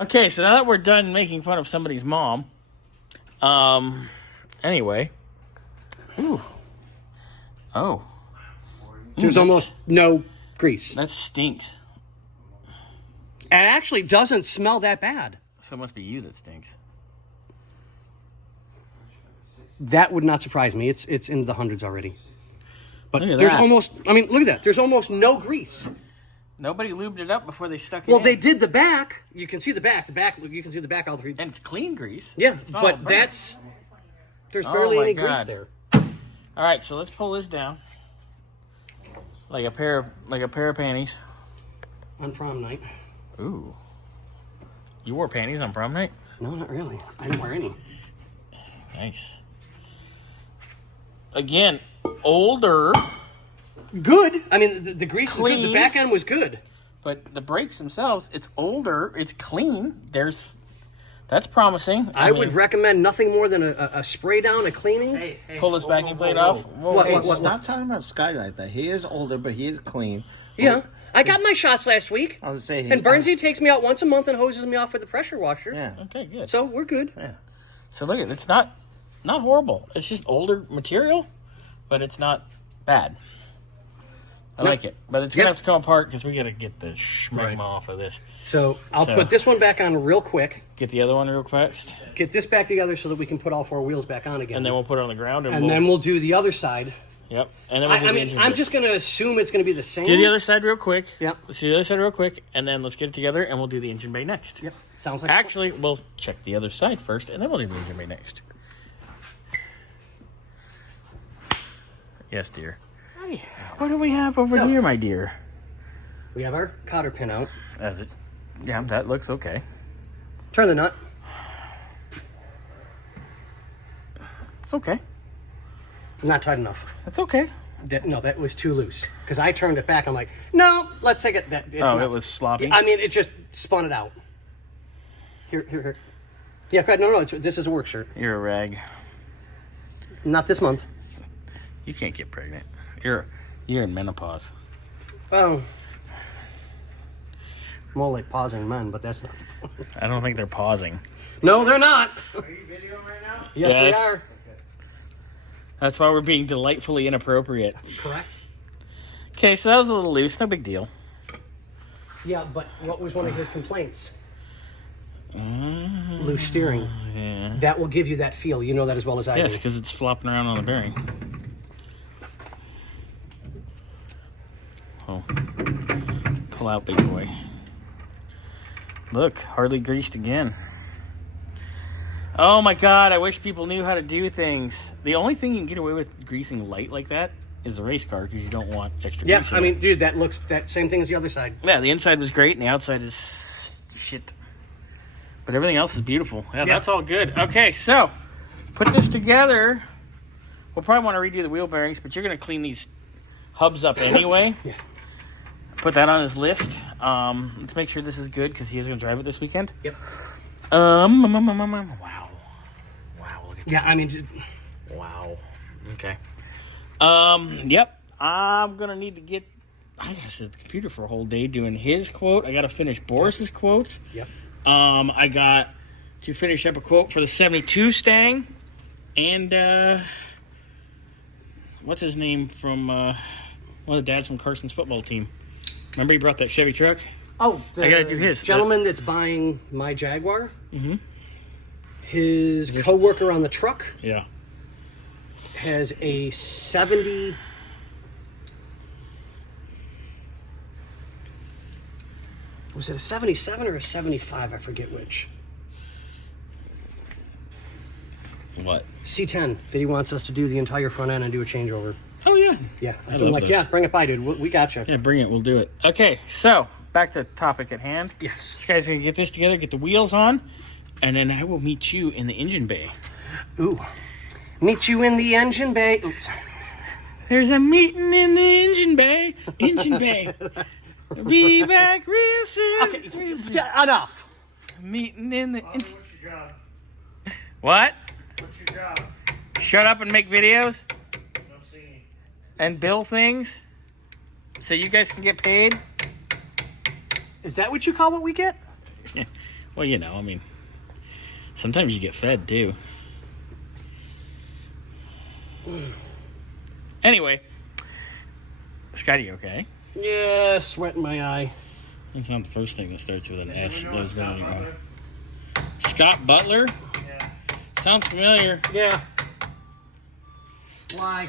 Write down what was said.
Okay, so now that we're done making fun of somebody's mom, anyway. Ooh. Oh. There's almost no grease. That stinks. It actually doesn't smell that bad. So it must be you that stinks. That would not surprise me. It's into the hundreds already. But Look at there's that. almost, I mean, look at that. There's almost no grease. Nobody lubed it up before they stuck it Well, in. they did the back. You can see the back. You can see the back all three. And it's clean grease. Yeah, It's not all but burnt. there's Oh barely my any God. grease there. All right, so let's pull this down. Like a pair of panties. On prom night. Ooh. You wore panties on prom night? No, not really. I didn't wear any. Nice. Again, older, Good. I mean, the grease is good. Clean. The back end was good. but the brakes themselves, it's older, it's clean. That's promising. I would recommend nothing more than a spray down, a cleaning. Hey, pull this backing plate off. Whoa, What, Hey, what, what? stop talking about Sky like that. He is older, but he is clean. Yeah. I got my shots last week. I was saying. And Bernsey takes me out once a month and hoses me off with the pressure washer. Yeah. Okay, good. So we're good. Yeah. So look, it's not horrible. It's just older material, but it's not bad. I like it, but it's gonna have to come apart because we gotta get the schmegma off of this. So I'll So- put this one back on real quick. Get the other one real fast, Get this back together so that we can put all four wheels back on again. and then we'll put it on the ground, and then we'll do the other side. Yep, and then we'll do I the mean, engine I'm bay. just going to assume it's going to be the same. Do the other side real quick. Yep. Let's do the other side real quick, and then let's get it together, and we'll do the engine bay next. Yep. Sounds like Actually, we'll check the other side first, and then we'll do the engine bay next. Yes, dear. Hey, what do we have over here, my dear? we have our cotter pin out. Yeah, that looks okay. Turn the nut. It's okay. Not tight enough. It's okay. That was too loose. Because I turned it back. I'm like, no, let's take it. It's Oh, not- it was sloppy? I mean, it just spun it out. Here. Yeah, no, this is a work shirt. You're a rag. Not this month. You can't get pregnant. You're in menopause. Oh. More like pausing men, but that's not. I don't think they're pausing. No, they're not. Are you videoing right now? Yes, we Yes. are. That's why we're being delightfully inappropriate. Correct. Okay, so that was a little loose. No big deal. Yeah, but what was one of his complaints? Loose steering. Yeah. That will give you that feel. You know that as well as I Yes, do. because it's flopping around on the bearing. Oh. Pull out, big boy. Look, hardly greased again. Oh my God, I wish people knew how to do things. The only thing you can get away with greasing light like that is a race car because you don't want extra Yeah, grease. I mean, dude, that same thing as the other side. Yeah, the inside was great and the outside is shit. But everything else is beautiful. Yeah, that's all good. Okay, so put this together. We'll probably want to redo the wheel bearings, but you're going to clean these hubs up anyway. Yeah. Put that on his list. Let's make sure this is good because he is going to drive it this weekend. Yep. Wow. Look at Yeah, I mean, that. Wow. Okay. Yep. I'm going to need to get... I got to sit at the computer for a whole day doing his quote. I got to finish Boris's quotes. yep. I got to finish up a quote for the 72 Stang. And, what's his name from, one of the dads from Carson's football team. Remember he brought that Chevy truck? Oh, I gotta do his. gentleman that's buying my Jaguar. Mm-hmm. His co-worker on the truck Yeah. has a 70. Was it a 77 or a 75? I forget which. What? C10 that he wants us to do the entire front end and do a changeover. Oh, yeah. Yeah, I I'm love like, those. yeah, bring it by, dude. We got you. Yeah, bring it. We'll do it. Okay, so back to the topic at hand. Yes. This guy's going to get this together, get the wheels on, and then I will meet you in the engine bay. Ooh. Meet you in the engine bay. Oops. There's a meeting in the engine bay. Engine bay. Be back real soon. Okay, enough. Meeting in the... What's your job? What? What's your job? Shut up and make videos No singing. and bill things so you guys can get paid? Is that what you call what we get? Well, you know, I mean, sometimes you get fed too. Anyway, Scotty, you okay? Yeah, sweat in my eye. It's not the first thing that starts with an S. You know Those Scott really- Butler? Scott Butler? Yeah. Sounds familiar. Yeah. Why?